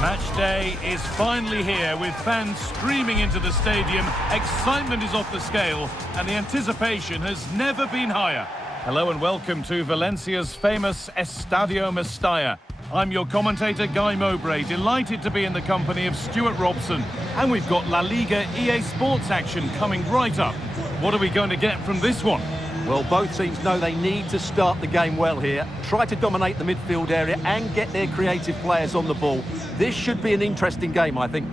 Match day is finally here with fans streaming into the stadium. Excitement is off the scale and the anticipation has never been higher. Hello and welcome to Valencia's famous Estadio Mestalla. I'm your commentator Guy Mowbray, delighted to be in the company of Stuart Robson. And we've got La Liga EA Sports action coming right up. What are we going to get from this one? Well, both teams know they need to start the game well here, try to dominate the midfield area and get their creative players on the ball. This should be an interesting game, I think.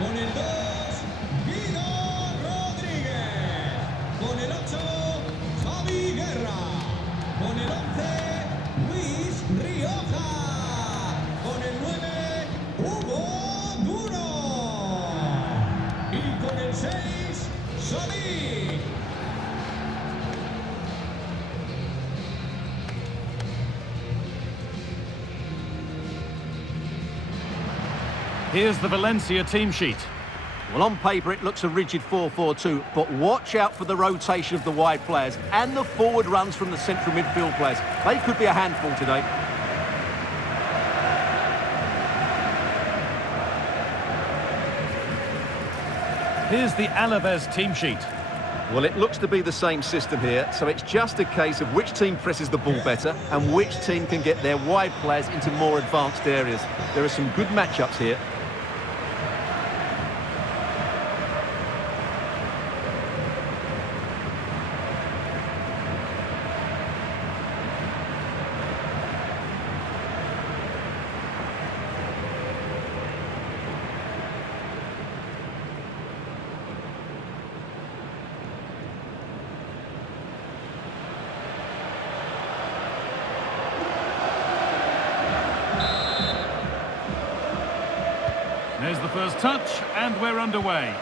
Con el 2, Guido Rodríguez. Con el 8, Javi Guerra. Con el 11, Luis Rioja. Con el 9, Hugo Duro. Y con el 6, Solí. Here's the Valencia team sheet. Well, on paper it looks a rigid 4-4-2, but watch out for the rotation of the wide players and the forward runs from the central midfield players. They could be a handful today. Here's the Alavés team sheet. Well, it looks to be the same system here, so it's just a case of which team presses the ball better and which team can get their wide players into more advanced areas. There are some good matchups here. There's the first touch, and we're underway.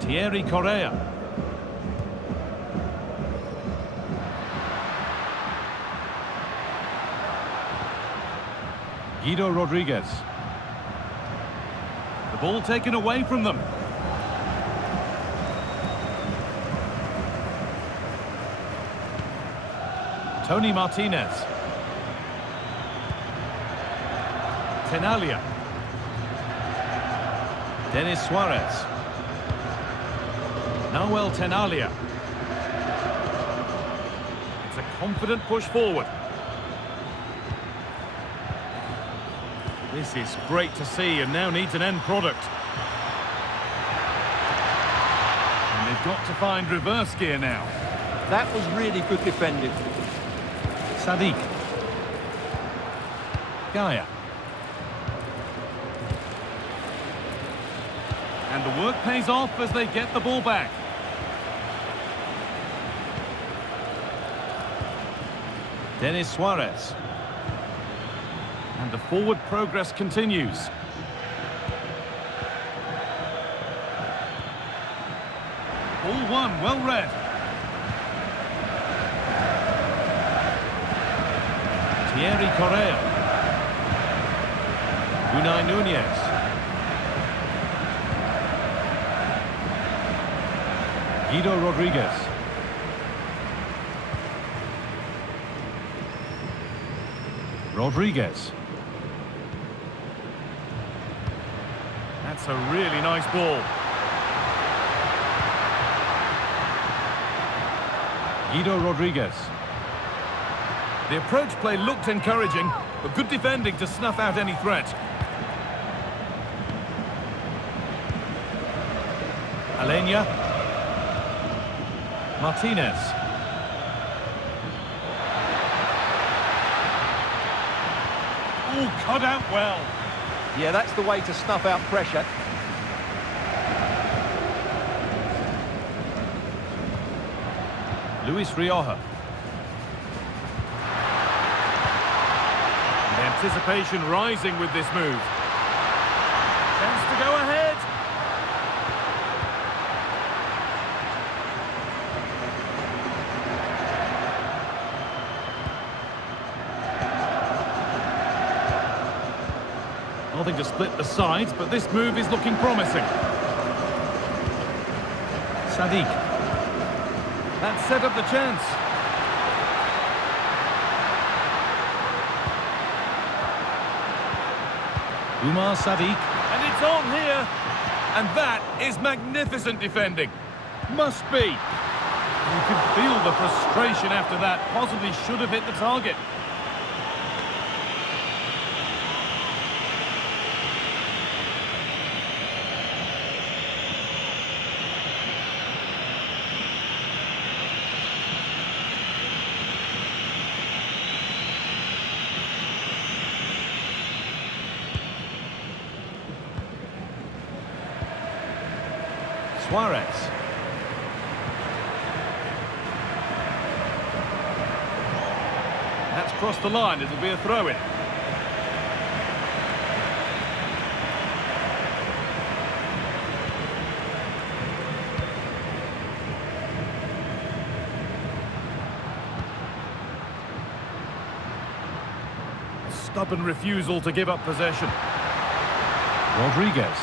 Thierry Correa. Guido Rodriguez. The ball taken away from them. Tony Martinez. Tenalia. Denis Suarez. Nahuel Tenalia. It's a confident push forward. This is great to see and now needs an end product. And they've got to find reverse gear now. That was really good defending. Sadiq. Gaia. And the work pays off as they get the ball back. Denis Suarez. And the forward progress continues. Ball one, well read. Thierry Correa. Unai Núñez. Guido Rodriguez. Rodriguez. That's a really nice ball. Guido Rodriguez. The approach play looked encouraging, but good defending to snuff out any threat. Alenia. Martinez. Oh, cut out well. Yeah, that's the way to snuff out pressure. Luis Rioja. Anticipation rising with this move. Chance to go ahead. Nothing to split the sides, but this move is looking promising. Sadiq. That set up the chance. Umar Sadiq. And it's on here. And that is magnificent defending. Must be. You can feel the frustration after that. Possibly should have hit the target. Suarez. That's crossed the line. It'll be a throw-in. A stubborn refusal to give up possession. Rodriguez.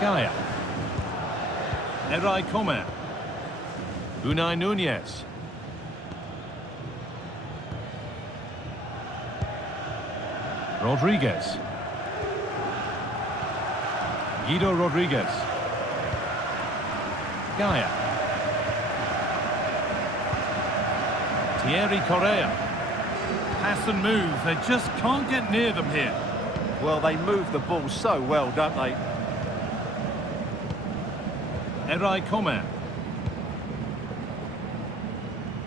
Gaia. Eray Coman. Unai Nunez. Rodriguez. Guido Rodriguez. Gaia. Thierry Correa. Pass and move. They just can't get near them here. Well, they move the ball so well, don't they? Eray Coman.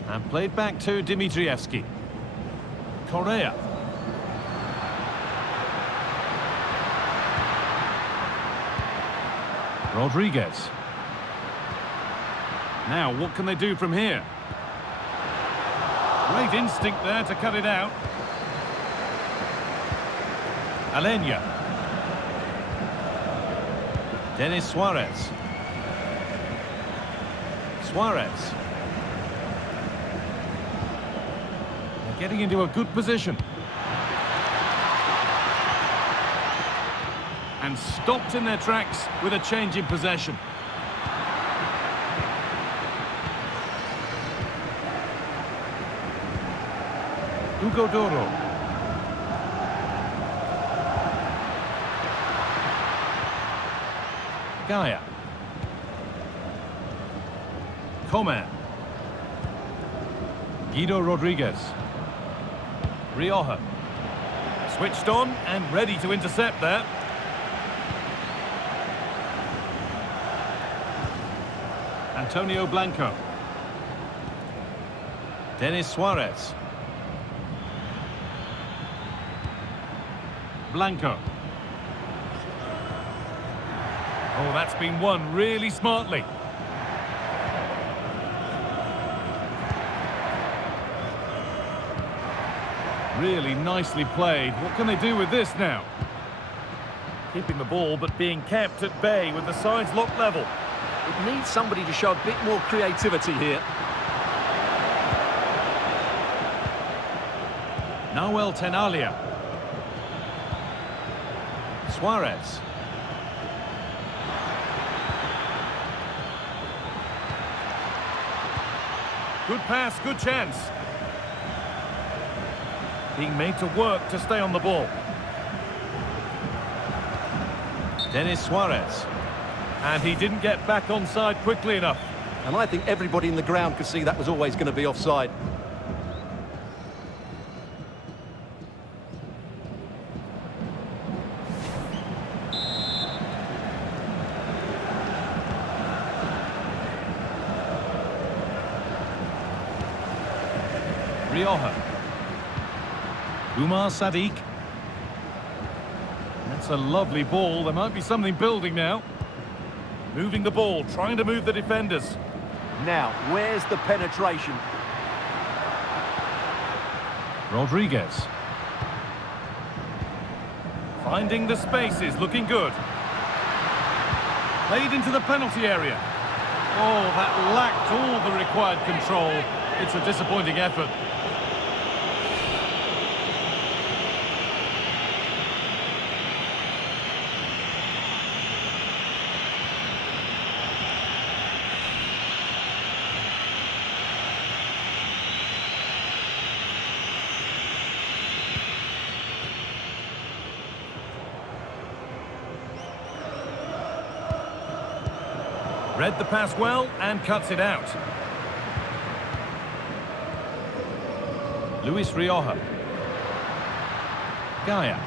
And played back to Dimitrievski. Correa. Rodriguez. Now, what can they do from here? Great instinct there to cut it out. Alenia. Denis Suarez. Suarez. They're getting into a good position. And stopped in their tracks with a change in possession. Hugo Doro. Gaia. Coman. Guido Rodriguez. Rioja. Switched on and ready to intercept there. Antonio Blanco. Denis Suarez. Blanco. Oh, that's been won really smartly. Really nicely played. What can they do with this now? Keeping the ball, but being kept at bay with the sides locked level. It needs somebody to show a bit more creativity here. Nahuel Tenalia. Suarez. Good pass, good chance. Being made to work to stay on the ball. Denis Suarez. And he didn't get back onside quickly enough. And I think everybody in the ground could see that was always going to be offside. Rioja. Umar Sadiq. That's a lovely ball. There might be something building now. Moving the ball, trying to move the defenders. Now, where's the penetration? Rodriguez. Finding the spaces, looking good. Played into the penalty area. Oh, that lacked all the required control. It's a disappointing effort. Read the pass well and cuts it out. Luis Rioja. Gaia.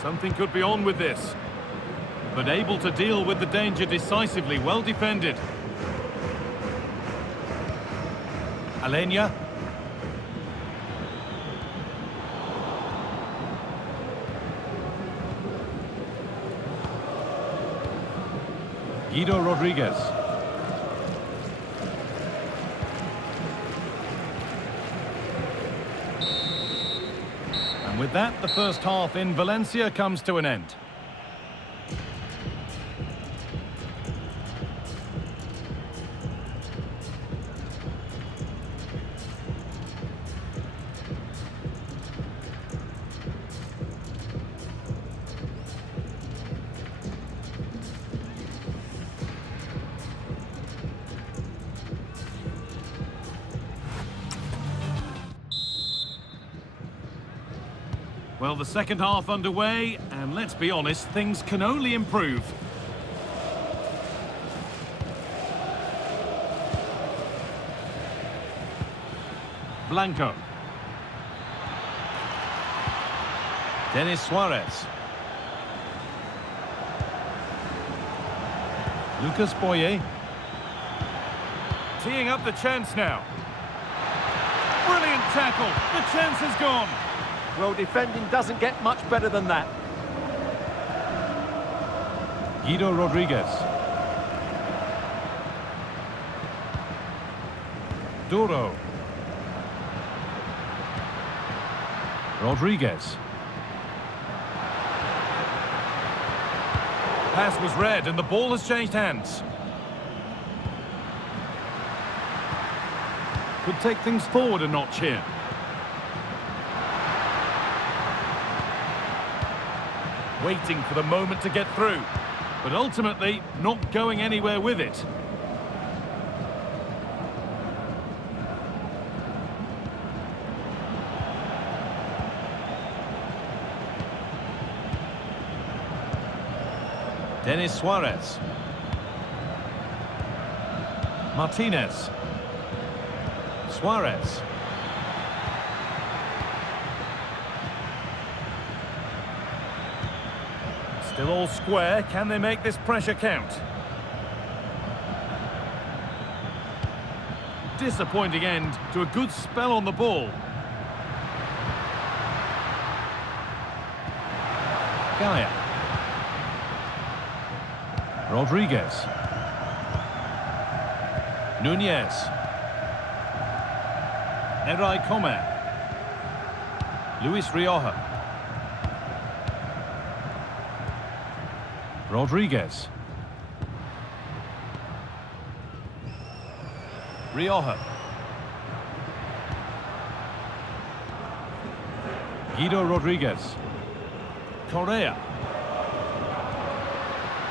Something could be on with this, but able to deal with the danger decisively. Well defended. Alenia. Guido Rodriguez. And with that, the first half in Valencia comes to an end. Well, the second half underway, and let's be honest, things can only improve. Blanco. Denis Suarez. Lucas Boye. Teeing up the chance now. Brilliant tackle. The chance is gone. Well, defending doesn't get much better than that. Guido Rodriguez. Duro. Rodriguez. Pass was read and the ball has changed hands. Could take things forward a notch here. Waiting for the moment to get through, but ultimately not going anywhere with it. Denis Suarez. Martinez. Suarez. Still all square. Can they make this pressure count? Disappointing end to a good spell on the ball. Gaia. Rodriguez. Nunez. Eray Comer. Luis Rioja. Rodriguez. Rioja. Guido Rodriguez. Correa.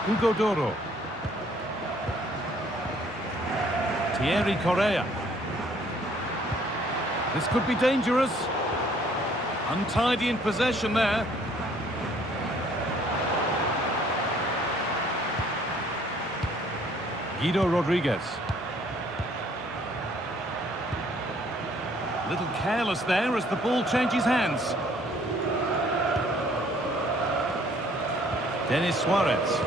Hugo Duro. Thierry Correa. This could be dangerous. Untidy in possession there. Guido Rodriguez. A little careless there as the ball changes hands. Denis Suarez.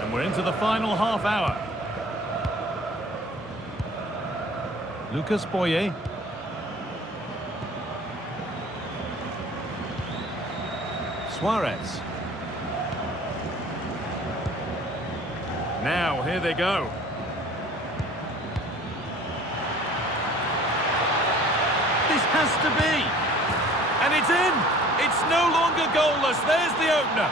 And we're into the final half hour. Lucas Boye. Suarez. Now, here they go. This has to be. And it's in. It's no longer goalless. There's the opener.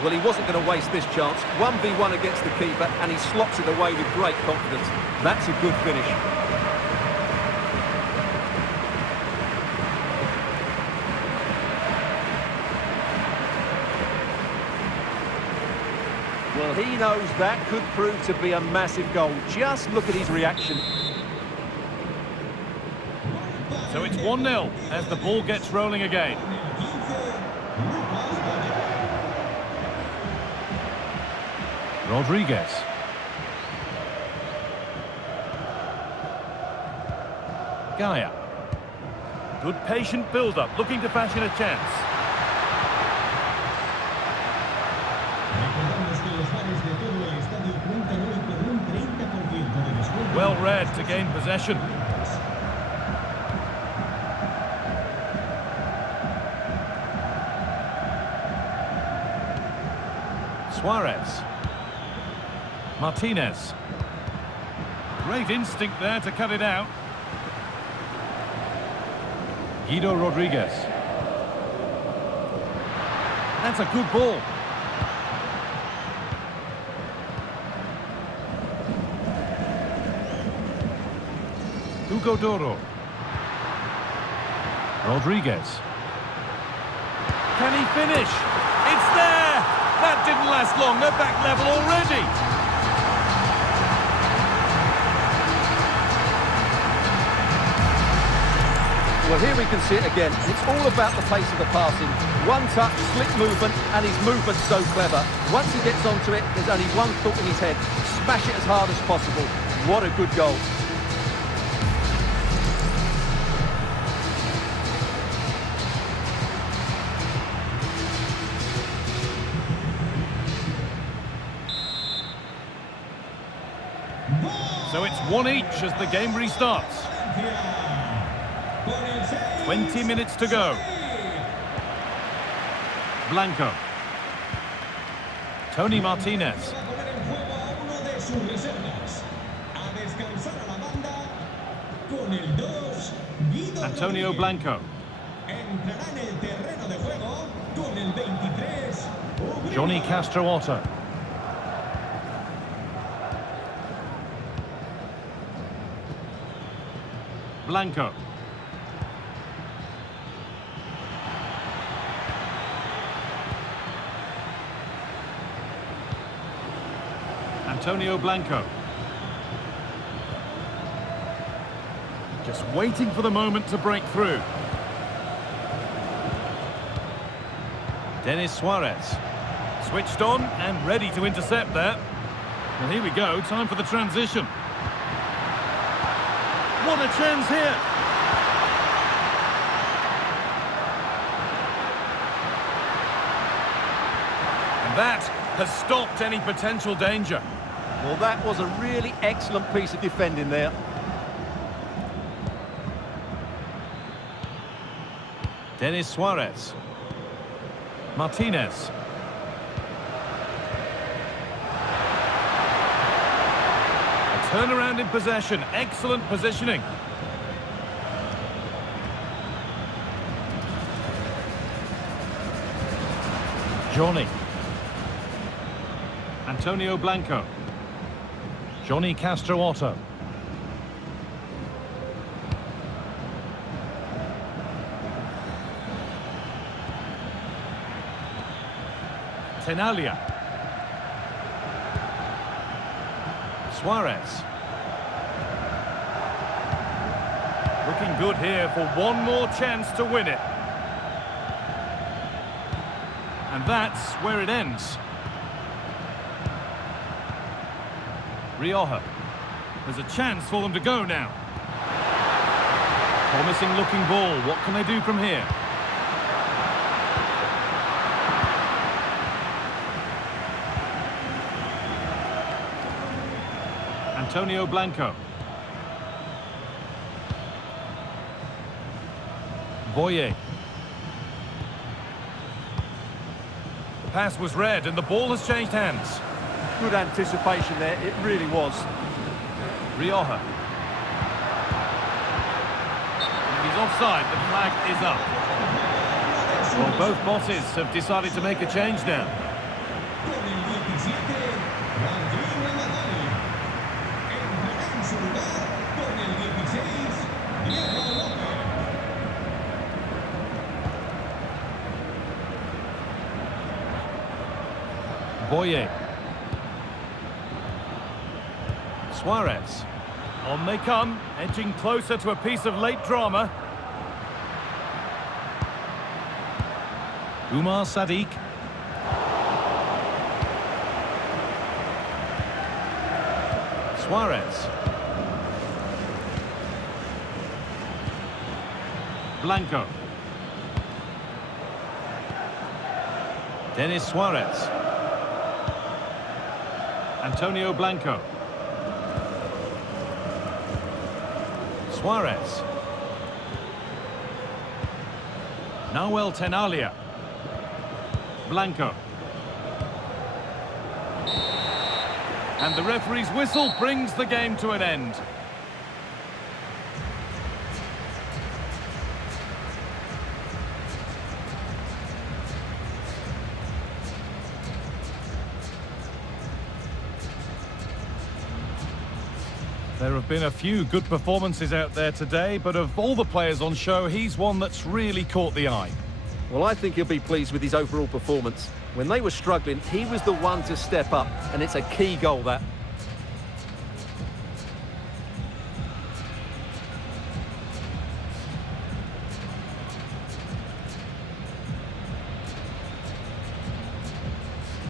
Well, he wasn't going to waste this chance. 1v1 against the keeper, and he slots it away with great confidence. That's a good finish. Well, he knows that could prove to be a massive goal. Just look at his reaction. So it's 1-0 as the ball gets rolling again. Rodriguez. Gaia. Good patient build-up, looking to fashion a chance. Well read to gain possession. Suarez. Martinez. Great instinct there to cut it out. Guido Rodriguez. That's a good ball. Hugo Doro. Rodriguez. Can he finish? It's there! That didn't last long. They're back level already. Well, here we can see it again. It's all about the pace of the passing. One touch, slick movement, and his movement's so clever. Once he gets onto it, there's only one thought in his head. Smash it as hard as possible. What a good goal. So it's 1 each as the game restarts. 20 minutes to go. Blanco. Tony Martinez. Antonio Blanco. Johnny Castro-Otto. Blanco. Antonio Blanco. Just waiting for the moment to break through. Denis Suarez. Switched on and ready to intercept that. Well, here we go. Time for the transition. What a chance here. And that has stopped any potential danger. Well, that was a really excellent piece of defending there. Denis Suarez. Martinez. A turnaround in possession. Excellent positioning. Johnny. Antonio Blanco. Johnny Castro-Otto. Tenalia. Suarez. Looking good here for one more chance to win it. And that's where it ends. Rioja. There's a chance for them to go now. Promising looking ball. What can they do from here? Antonio Blanco. Boye. The pass was read and the ball has changed hands. Good anticipation there, it really was. Rioja. And he's offside, the flag is up. Well, both bosses have decided to make a change now. Con el 17, Rodrigo Natali. Entrará en su lugar con el 16, Diego López. Boye. Suarez. On they come, edging closer to a piece of late drama. Umar Sadiq. Suarez. Blanco. Denis Suarez. Antonio Blanco. Suarez. Nahuel Tenalia. Blanco. And the referee's whistle brings the game to an end. There have been a few good performances out there today, but of all the players on show, he's one that's really caught the eye. Well, I think he'll be pleased with his overall performance. When they were struggling, he was the one to step up, and it's a key goal, that.